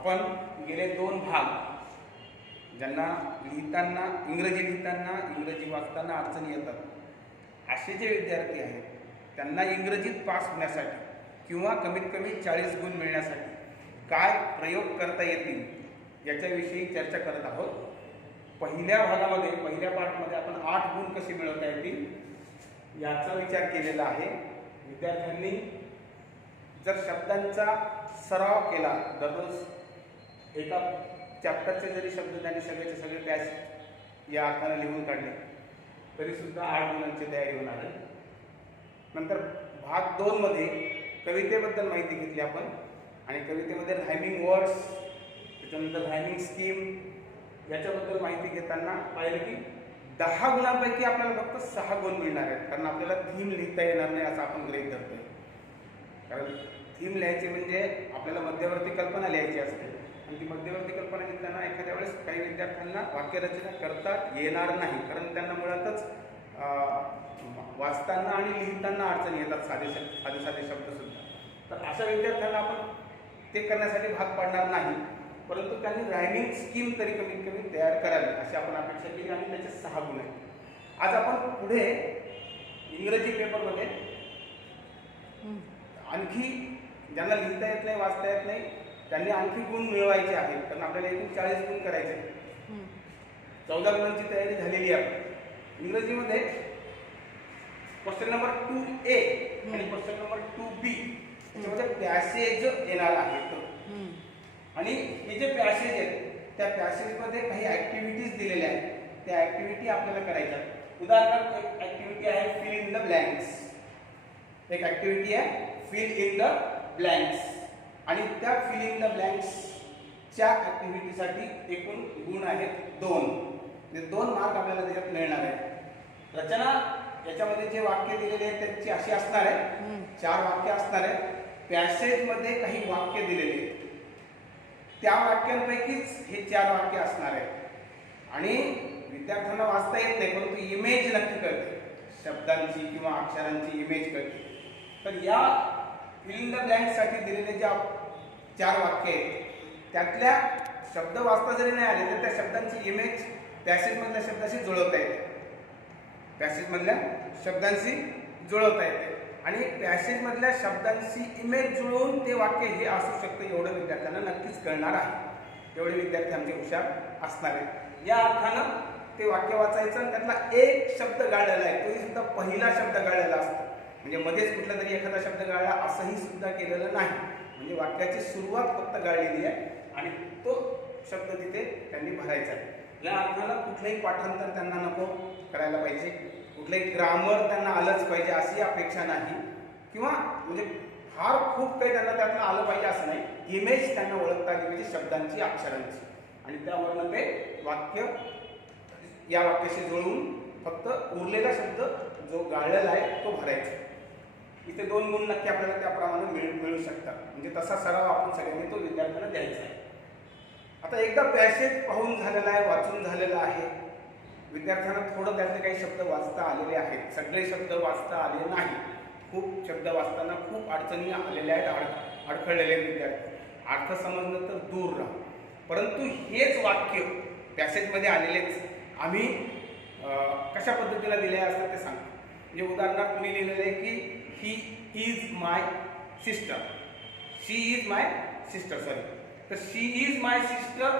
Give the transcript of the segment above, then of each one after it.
आपण गेले 2 भाग ज्यांना लिहिताना इंग्रजी लिहिताना इंग्रजी वाचताना अडचणी येतात असे जे विद्यार्थी आहेत त्यांना इंग्रजीत पास होण्यासाठी किंवा कमीत कमी 40 गुण मिळण्यासाठी काय प्रयोग करता येतील याच्याविषयी चर्चा करत आहोत। पहिल्या भागामध्ये पहिल्या पार्टमध्ये आपण 8 गुण कसे मिळवता येतील याचा विचार केलेला आहे। विद्यार्थ्यांनी जर शब्दांचा सराव केला दररोज एका चॅप्टरचे जरी शब्द त्यांनी सगळेचे सगळे पॅच या अर्थाने लिहून काढले तरी सुद्धा 8 गुणांची तयारी होणार आहे। नंतर भाग 2 मध्ये कवितेबद्दल माहिती घेतली आपण आणि कवितेमध्ये रायमिंग वर्ड्स त्याच्यानंतर रायमिंग स्कीम याच्याबद्दल माहिती घेताना पाहिलं की 10 गुणांपैकी आपल्याला फक्त 6 गुण मिळणार आहेत, कारण आपल्याला थीम लिहिता येणार नाही असं आपण गृहीत धरतोय। कारण थीम लिहायची म्हणजे आपल्याला मध्यवर्ती कल्पना लिहायची असते आणि ती मध्यवर्ती कल्पना लिहिताना एखाद्या वेळेस काही विद्यार्थ्यांना वाक्यरचना करता येणार नाही, कारण त्यांना मुळातच वाचताना आणि लिहिताना अडचणी येतात साधे साधे शब्दसुद्धा। तर अशा विद्यार्थ्यांना आपण ते करण्यासाठी भाग पाडणार नाही, परंतु त्यांनी रायमिंग स्कीम तरी कमीत कमी तयार करावी अशी आपण अपेक्षा केली आणि त्याचे 6 गुण आहेत। आज आपण पुढे इंग्रजी पेपरमध्ये आणखी ज्यांना लिहिता येत नाही वाचता येत नाही त्यांनी आणखी गुण मिळवायचे आहेत, कारण आपल्याला एकूण 40 गुण करायचे आहेत। 14 गुणांची तयारी झालेली आहे। इंग्रजीमध्ये क्वेश्चन नंबर 2A आणि क्वेश्चन नंबर 2B याच्यामध्ये पॅसेज येणार आहेत आणि हे जे पॅसेज आहेत त्या पॅसेजमध्ये काही ऍक्टिव्हिटीज दिलेल्या आहेत, त्या ऍक्टिव्हिटी आपल्याला करायच्या। उदाहरणार्थ एक ऍक्टिव्हिटी आहे फिल इन द ब्लँक्स, एक ऍक्टिव्हिटी आहे फिल इन द ब्लँक्स आणि त्या फिल इन द ब्लँक्सच्या ऍक्टिव्हिटीसाठी एकूण गुण आहेत 2, म्हणजे 2 मार्क आपल्याला त्याच्यात मिळणार आहेत। रचना याच्यामध्ये जे वाक्य दिलेले आहेत त्याची अशी असणार आहे, 4 वाक्य असणार आहेत। पॅसेजमध्ये काही वाक्य दिलेले आहेत, त्या वाक्यांपैकीच हे 4 वाक्य असणार आहेत आणि विद्यार्थ्यांना वाचता येत नाही परंतु इमेज नक्की कळते, शब्दांची किंवा अक्षरांची इमेज कळते। तर या फिल इन द ब्लँक्ससाठी दिलेले ज्या 4 वाक्य आहेत त्यातल्या शब्द वाचता जरी नाही आले तर त्या शब्दांची इमेज पॅसेजमधल्या शब्दाशी जुळवता येते, पॅसेजमधल्या शब्दांशी जुळवता येते आणि पॅसेजमधल्या शब्दांची इमेज जुळवून ते वाक्य हे असू शकतं एवढं विद्यार्थ्यांना नक्कीच कळणार आहे। तेवढे विद्यार्थी आमचे हुशार असणार आहेत। या अर्थानं ते वाक्य वाचायचं आणि त्यातला एक शब्द गाळलेला आहे तोही सुद्धा पहिला शब्द गाळलेला असतो, म्हणजे मध्येच कुठला तरी एखादा शब्द गाळला असंही सुद्धा केलेलं नाही, म्हणजे वाक्याची सुरुवात फक्त गाळलेली आहे आणि तो शब्द तिथे त्यांनी भरायचा आहे। या अर्थानं कुठलंही पाठांतर त्यांना नको करायला पाहिजे, कुठलंही ग्रामर त्यांना आलंच पाहिजे अशी अपेक्षा नाही, किंवा म्हणजे फार खूप काही त्यांना त्यातलं आलं पाहिजे असं नाही। इमेज त्यांना ओळखता आली पाहिजे शब्दांची अक्षरांची आणि त्यावरनं ते वाक्य या वाक्याशी जुळवून फक्त उरलेला शब्द जो गाळलेला आहे तो भरायचा। इथे 2 गुण नक्की आपल्याला त्याप्रमाणे मिळू शकतात, म्हणजे तसा सराव आपण सगळ्यांनी तो विद्यार्थ्यांना द्यायचा आहे। आता एकदा पॅसेज पाहून झालेला आहे, वाचून झालेला आहे, विद्यार्थ्यांना थोडं त्यातले काही शब्द वाचता आलेले आहेत, सगळे शब्द वाचता आले नाही, खूप शब्द वाचताना खूप अडचणी आलेल्या आहेत, अडखळलेले विद्यार्थी, अर्थ समजणं तर दूर राहा। परंतु हेच वाक्य पॅसेजमध्ये आलेलेच आम्ही कशा पद्धतीला दिले असतं ते सांगतो। म्हणजे उदाहरणार्थ मी लिहिलेलं आहे की he is my sister, she is my sister, तर शी इज माय सिस्टर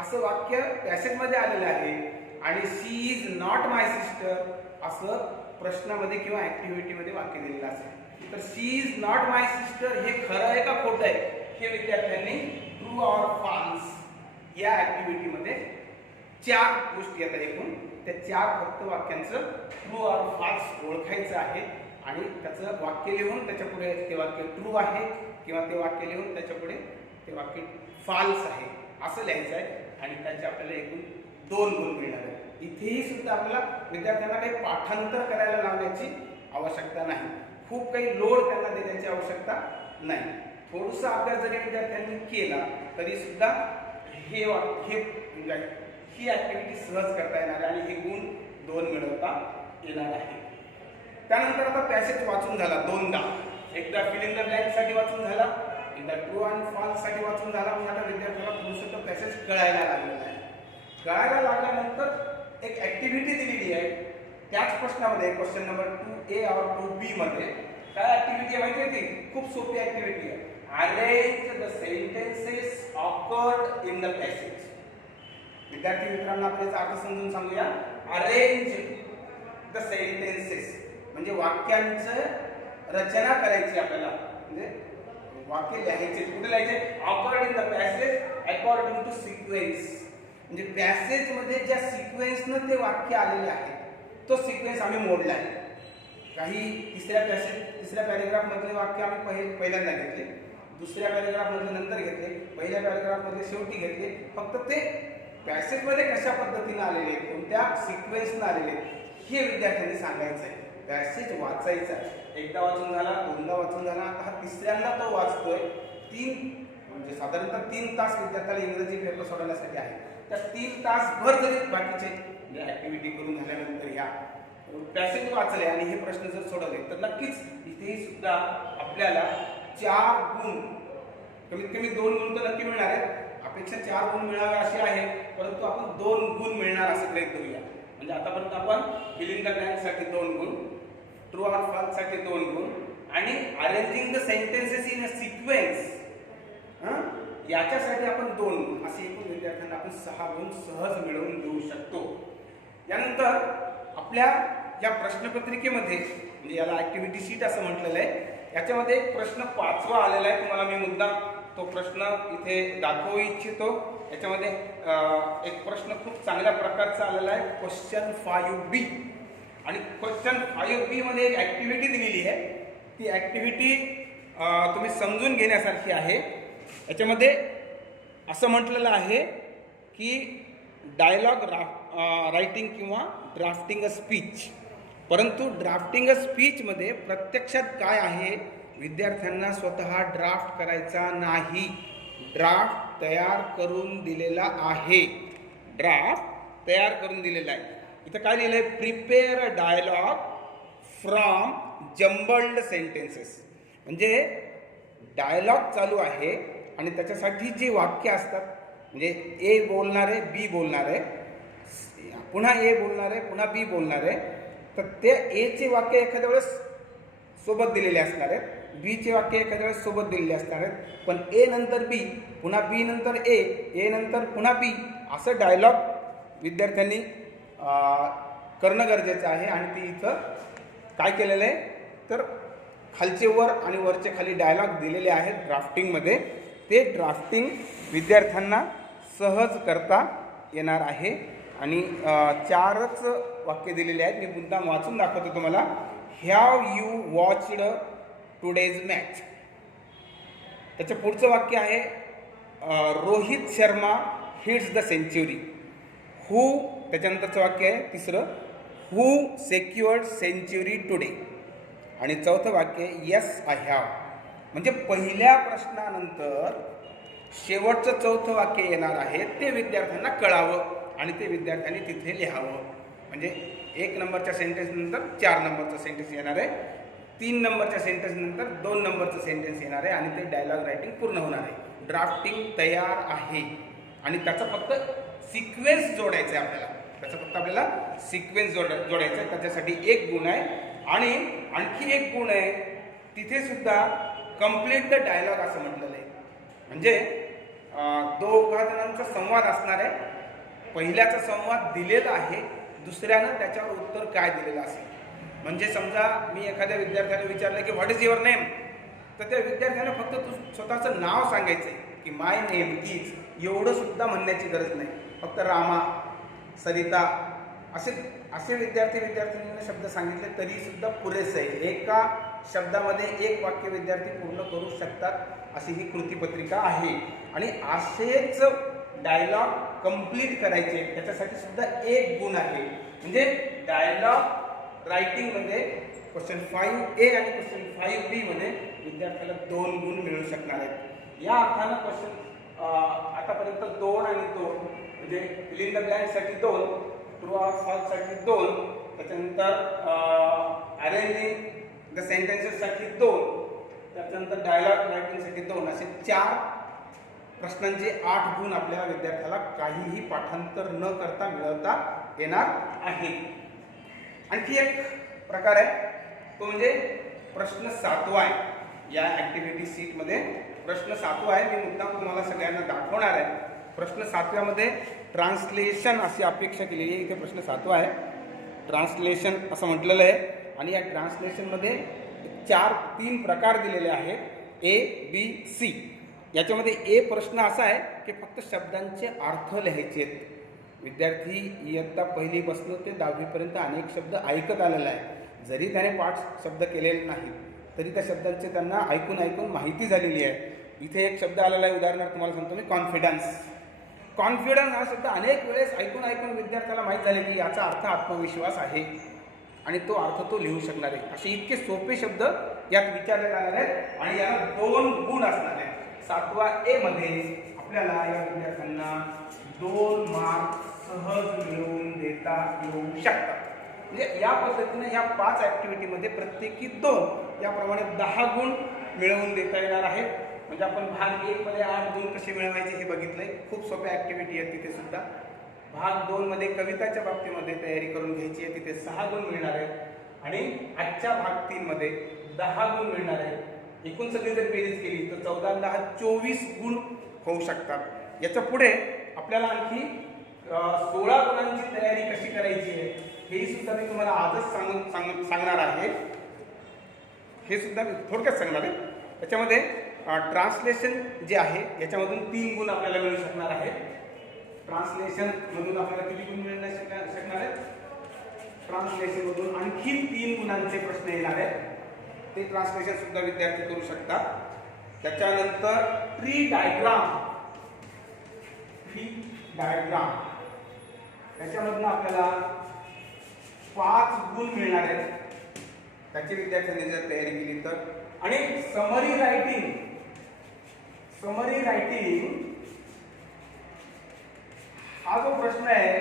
असं वाक्य पॅसेजमध्ये आलेलं आहे आणि शी इज नॉट माय सिस्टर असं प्रश्नामध्ये किंवा ऍक्टिव्हिटीमध्ये वाक्य दिलेलं असेल। तर शी इज नॉट माय सिस्टर हे खरं आहे का खोटं आहे हे विद्यार्थ्यांनी ट्रू ऑर फॉल्स या ऍक्टिव्हिटीमध्ये 4 गोष्टी येतात एकूण, त्या 4 फक्त वाक्यांचं ट्रू ऑर फॉल्स ओळखायचं आहे आणि त्याचं वाक्य लिहून त्याच्या पुढे ते वाक्य ट्रू आहे किंवा ते वाक्य लिहून त्याच्या पुढे ते वाक्य फॉल्स आहे असं लिहायचं आहे आणि त्याचे आपल्याला एकूण 2 गुण मिळणार आहेत। इथेही सुद्धा आपल्याला विद्यार्थ्यांना काही पाठांतर करायला लावण्याची आवश्यकता नाही, खूप काही लोड त्यांना देण्याची आवश्यकता नाही। थोडासा अभ्यास जरी विद्यार्थ्यांनी केला तरी सुद्धा ही ऍक्टिव्हिटी सहज करता येणार आहे आणि हे गुण 2 मिळवता येणार आहे। त्यानंतर आता पॅसेज वाचून झाला 2दा, एकदा फिल इन द ब्लँक साठी वाचून झाला एकदा ट्रू आणि फॉल्स साठी वाचून झाला म्हणजे आता विद्यार्थ्याला थोडंसं पॅसेज कळायला लागलेला आहे. कळायला लागल्यानंतर एक ऍक्टिव्हिटी दिलेली आहे. त्याच प्रश्नामध्ये क्वेश्चन नंबर 2A और 2B मध्ये काय ऍक्टिव्हिटी आहे माहिती आहे ती? खूप सोपी ऍक्टिव्हिटी आहे. Arrange the sentences awkward in the passage. विद्यार्थी मित्रांना आपण याचा अर्थ समजून सांगूया. अरेंज द सेंटेन्सेस म्हणजे वाक्यांचं रचना करायची आपल्याला, म्हणजे वाक्य लिहायचे. कुठे लिहायचे? Awkward in the passage according to sequence. म्हणजे पॅसेज मध्ये ज्या सिक्वेन्सनं ते वाक्य आलेले आहे तो सिक्वेन्स आम्ही मोडला आहे. काही तिसऱ्या पॅरेग्राफ मधले वाक्य आम्ही पहिल्यांदा घेतले, दुसऱ्या पॅरेग्राफ मधले नंतर घेतले, पहिल्या पॅरेग्राफ मधले शेवटी घेतले. फक्त ते पॅसेज मध्ये कशा पद्धतीने आलेले, कोणत्या सिक्वेन्सने आलेले हे विद्यार्थ्यांनी सांगायचं आहे. पॅसेज वाचायचा, एकदा वाचून झाला, दोनदा वाचून झाला, आता हा तिसऱ्यांदा तो वाचतोय. म्हणजे साधारणतः 3 तास विद्यार्थ्याला इंग्रजी पेपर सोडवण्यासाठी आहे. त्या 3 तासभर जरी बाकीचे ऍक्टिव्हिटी करून झाल्यानंतर ह्या पॅसेज वाचले आणि हे प्रश्न जर सोडवले तर नक्कीच इथेही सुद्धा आपल्याला 4 गुण, कमीत कमी 2 गुण तर नक्की मिळणार आहेत. अपेक्षा 4 गुण मिळावे अशी आहे, परंतु आपण 2 गुण मिळणार असं गृहीत धरूया. म्हणजे आतापर्यंत आपण फिल इन द ब्लँक साठी 2 गुण, ट्रू ऑर फॉल्स साठी 2 गुण आणि arranging the sentences in a sequence याच्यासाठी आपण 2 गुण, असे एकूण विद्यार्थ्यांना आपण 6 गुण सहज मिळवून देऊ शकतो. यानंतर आपल्या या प्रश्नपत्रिकेमध्ये, म्हणजे याला ऍक्टिव्हिटी शीट असं म्हटलेलं आहे, याच्यामध्ये एक प्रश्न 5वा आलेला आहे. तुम्हाला मी मुद्दाम तो प्रश्न इथे दाखवू इच्छितो. याच्यामध्ये एक प्रश्न खूप चांगल्या प्रकारचा आलेला आहे, क्वेश्चन 5B. आणि क्वेश्चन 5B मध्ये एक ऍक्टिव्हिटी दिलेली आहे. ती ऍक्टिव्हिटी तुम्ही समजून घेण्यासारखी आहे. याच्यामध्ये असं म्हटलेलं आहे की डायलॉग रायटिंग किंवा ड्राफ्टिंग अ स्पीच. परंतु ड्राफ्टिंग अ स्पीच मध्ये प्रत्यक्षात काय आहे, विद्यार्थ्यांना स्वतः ड्राफ्ट करायचा नाही, ड्राफ्ट तयार करून दिलेला आहे. ड्राफ्ट तयार करून दिलेला आहे. इथं काय लिहिलंय? Prepare a dialogue from jumbled sentences. म्हणजे डायलॉग चालू आहे आणि त्याच्यासाठी जे वाक्य असतात, म्हणजे ए बोलणारे, बी बोलणारे, पुन्हा ए बोलणारे, पुन्हा बी बोलणारे, तर ते ए चे वाक्य एखाद्या वेळेस सोबत दिलेले असणार आहेत, बी चे वाक्य एखाद्या वेळेस सोबत दिलेले असणार आहेत. पण ए नंतर बी, पुन्हा बी नंतर ए नंतर पुन्हा बी, असं डायलॉग विद्यार्थ्यांनी करणं गरजेचं आहे. आणि ते इथं काय केलेलं आहे तर खालचे वर आणि वरचे खाली डायलॉग दिलेले आहेत ड्राफ्टिंगमध्ये. ते ड्राफ्टिंग विद्यार्थ्यांना सहज करता येणार आहे. आणि 4च वाक्य दिलेले आहेत. मी मुद्दाम वाचून दाखवतो तुम्हाला. Have you watched today's match. त्याच्या पुढचं वाक्य आहे Rohit Sharma hits the century. Who, त्याच्यानंतरचं वाक्य आहे 3रं, हू सेक्युअर्ड सेंचुरी टुडे. आणि 4थं वाक्य येस आय हॅव. म्हणजे पहिल्या प्रश्नानंतर शेवटचं 4थं वाक्य येणार आहे, ते विद्यार्थ्यांना कळावं आणि ते विद्यार्थ्यांनी तिथे लिहावं. म्हणजे 1 नंबरच्या सेंटेन्स नंतर 4 नंबरचं सेंटेन्स येणार आहे, 3 नंबरच्या सेंटेन्स नंतर 2 नंबरचं सेंटेन्स येणार आहे आणि ते डायलॉग रायटिंग पूर्ण होणार आहे. ड्राफ्टिंग तयार आहे आणि त्याचा फक्त सिक्वेन्स जोडायचा आहे आपल्याला. त्याचा फक्त आपल्याला सिक्वेन्स जोडायचा आहे. त्याच्यासाठी 1 गुण आहे. आणि आणखी 1 गुण आहे, तिथे सुद्धा कंप्लीट द डायलॉग असं म्हटलेलं आहे. म्हणजे 2 जणांचा संवाद असणार आहे. पहिल्याचा संवाद दिलेला आहे, दुसऱ्यानं त्याच्यावर उत्तर काय दिलेलं असेल. म्हणजे समजा मी एखाद्या विद्यार्थ्याला विचारलं की व्हॉट इज युअर नेम, तर त्या विद्यार्थ्याला फक्त स्वतःचं नाव सांगायचं आहे की माय नेम इज, एवढं सुद्धा म्हणण्याची गरज नाही. फक्त रामा, सरिता असे विद्यार्थ्यांनी शब्द सांगितले तरी सुद्धा पुरेसे आहे. एका शब्दामध्ये 1 वाक्य विद्यार्थी पूर्ण करू शकतात अशी ही कृतीपत्रिका आहे. आणि असेच डायलॉग कंप्लीट करायचे, त्याच्यासाठी सुद्धा 1 गुण आहे. म्हणजे डायलॉग रायटिंग मध्ये क्वेश्चन 5A आणि क्वेश्चन 5B मध्ये विद्यार्थ्याला 2 गुण मिळू शकणार आहेत. या अर्थानं क्वेश्चन आतापर्यंत 2 आणि 2, म्हणजे फिल इन द ब्लँक साठी 2, ट्रू ऑर फॉल्स साठी 2, त्याच्यानंतर अरेंजिंग द सेंटेन्सेस साठी 2, त्याच्यानंतर डायलॉग रायटिंगसाठी 2 असे 4 प्रश्नांचे 8 गुण आपल्याला विद्यार्थ्याला काहीही पाठांतर न करता मिळवता येणार आहे. आणखी एक प्रकार आहे तो म्हणजे प्रश्न 7वा आहे. या ऍक्टिव्हिटी शीटमध्ये प्रश्न 7वा आहे. मी मुद्दाम तुम्हाला सगळ्यांना दाखवणार आहे. प्रश्न 7व्यामध्ये ट्रान्सलेशन अशी अपेक्षा केलेली आहे. इथे प्रश्न 7वा आहे, ट्रान्सलेशन असं म्हटलेलं आहे. आणि या ट्रान्सलेशनमध्ये 3 प्रकार दिलेले आहेत, ए बी सी. याच्यामध्ये ए प्रश्न असा आहे की फक्त शब्दांचे अर्थ लिहायचे आहेत. विद्यार्थी इयत्ता 1लीपासून ते 10वीपर्यंत अनेक शब्द ऐकत आलेला आहे. जरी त्याने पाठ शब्द केलेले नाही तरी त्या शब्दांचे त्यांना ऐकून माहिती झालेली आहे. इथे एक शब्द आलेला आहे, उदाहरणार्थ तुम्हाला सांगतो मी, कॉन्फिडन्स. कॉन्फिडन्स हा शब्द अनेक वेळेस ऐकून विद्यार्थ्याला माहीत झाले की याचा अर्थ आत्मविश्वास आहे आणि तो अर्थ तो लिहू शकणार आहे. असे इतके सोपे शब्द यात विचारले जाणार आहेत आणि याला 2 गुण असणार आहेत. 7वा ए मध्ये आपल्याला या विद्यार्थ्यांना 2 मार्क सहज मिळवून देता येऊ शकतात. म्हणजे या पद्धतीने या 5 ऍक्टिव्हिटीमध्ये प्रत्येकी 2 याप्रमाणे 10 गुण मिळवून देता येणार आहेत. म्हणजे आपण भाग 1 मध्ये 8 गुण कसे मिळवायचे हे बघितलंय. खूप सोप्या ऍक्टिव्हिटी आहेत तिथे सुद्धा. भाग 2 मध्ये कविताच्या बाबतीमध्ये तयारी करून घ्यायची आहे, तिथे 6 गुण मिळणार आहेत आणि आजच्या भाग 3 मध्ये 10 गुण मिळणार आहेत. एकूण सगळी जर बेरीज केली तर 14 10 24 गुण होऊ शकतात. याच्या पुढे आपल्याला आणखी 16 गुणांची तयारी कशी करायची आहे हे सुद्धा मी तुम्हाला आजच सांगणार आहे. हे सुद्धा मी थोडक्यात सांगणार आहे. त्याच्यामध्ये ट्रान्सलेशन जे आहे याच्यामधून 3 गुण आपल्याला मिळू शकणार आहेत. ट्रान्सलेशन मधून आपल्याला किती गुण मिळणार शकणार आहेत? ट्रान्सलेशन मधून आणखी 3 गुणांचे प्रश्न येणार आहेत. ते ट्रान्सलेशन सुद्धा विद्यार्थी करू शकतात. त्याच्यानंतर ट्री डायग्राम त्याच्यामधून आपल्याला 5 गुण मिळणार आहेत. त्याची विद्यार्थ्यांनी जर तयारी केली तर. आणि समरी रायटिंग हा जो प्रश्न आहे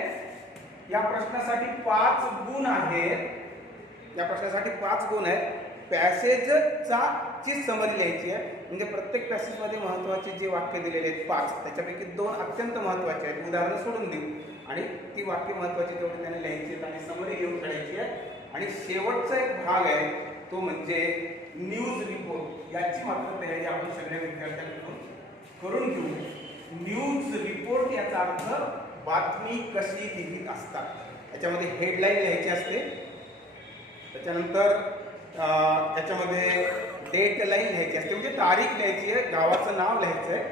या प्रश्नासाठी 5 गुण आहेत. या प्रश्नासाठी 5 गुण आहेत. पॅसेजची समरी लिहायची आहे. म्हणजे प्रत्येक पॅसेजमध्ये महत्त्वाचे जे वाक्य दिलेले आहेत 5, त्याच्यापैकी 2 अत्यंत महत्त्वाचे आहेत. उदाहरण सोडून देऊ आणि ती वाक्य महत्त्वाची तेवढी त्याने लिहायची आहेत आणि समरी लिहून काढायची आहे. आणि शेवटचा एक भाग आहे तो म्हणजे न्यूज रिपोर्ट. याची मात्र तयारी आपण सगळ्या विद्यार्थ्यांकडून करून घेऊ. न्यूज रिपोर्ट याचा अर्थ बातमी कशी लिहित असतात. याच्यामध्ये हेडलाईन लिहायची असते. त्याच्यानंतर त्याच्यामध्ये डेटलाईन लिहायची असते, म्हणजे तारीख लिहायची आहे, गावाचं नाव लिहायचं आहे.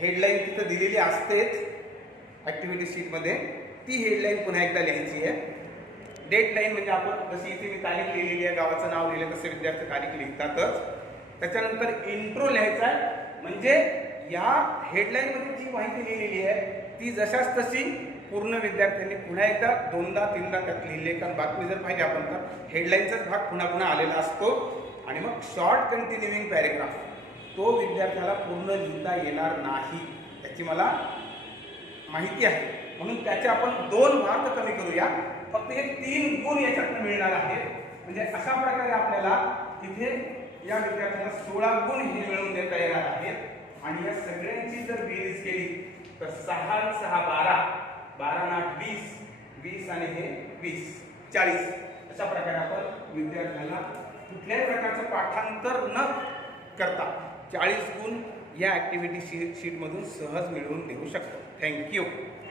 हेडलाईन तिथं दिलेली असतेच ऍक्टिव्हिटी शीटमध्ये. ती हेडलाईन पुन्हा एकदा लिहायची आहे. डेटलाईन म्हणजे आपण जशी इथे मी तारीख लिहिलेली आहे, गावाचं नाव लिहिलं तसे विद्यार्थी तारीख लिहितातच. त्याच्यानंतर इंट्रो लिहायचा आहे. म्हणजे या हेडलाईन मध्ये जी माहिती लिहिलेली आहे ती जशाच तशी पूर्ण विद्यार्थ्यांनी पुन्हा एकदा 2दा 3दा त्यात लिहिले. कारण बातमी जर पाहिजे आपण तर हेडलाईनचाच भाग पुन्हा आलेला असतो. आणि मग शॉर्ट कंटिन्युइंग पॅरेग्राफ तो विद्यार्थ्याला पूर्ण लिहिता येणार नाही याची मला माहिती आहे. म्हणून त्याचे आपण 2 मार्क कमी करूया. फक्त हे 3 गुण याच्यातून मिळणार आहेत. म्हणजे अशा प्रकारे आपल्याला इथे या विद्यार्थ्यांना 16 गुण हे मिळवून देता येणार आहेत. आणि या सगळ्यांची जर बेरीज केली तर 6 आणि 6 12, 12 आणि 8 20, 20 आणि हे 20 40. अशा प्रकारे आपण विद्यार्थ्यांना कुठल्याही प्रकारचं पाठांतर न करता 40 गुण या ऍक्टिव्हिटी शीटमधून सहज मिळवून देऊ शकतो. थँक्यू.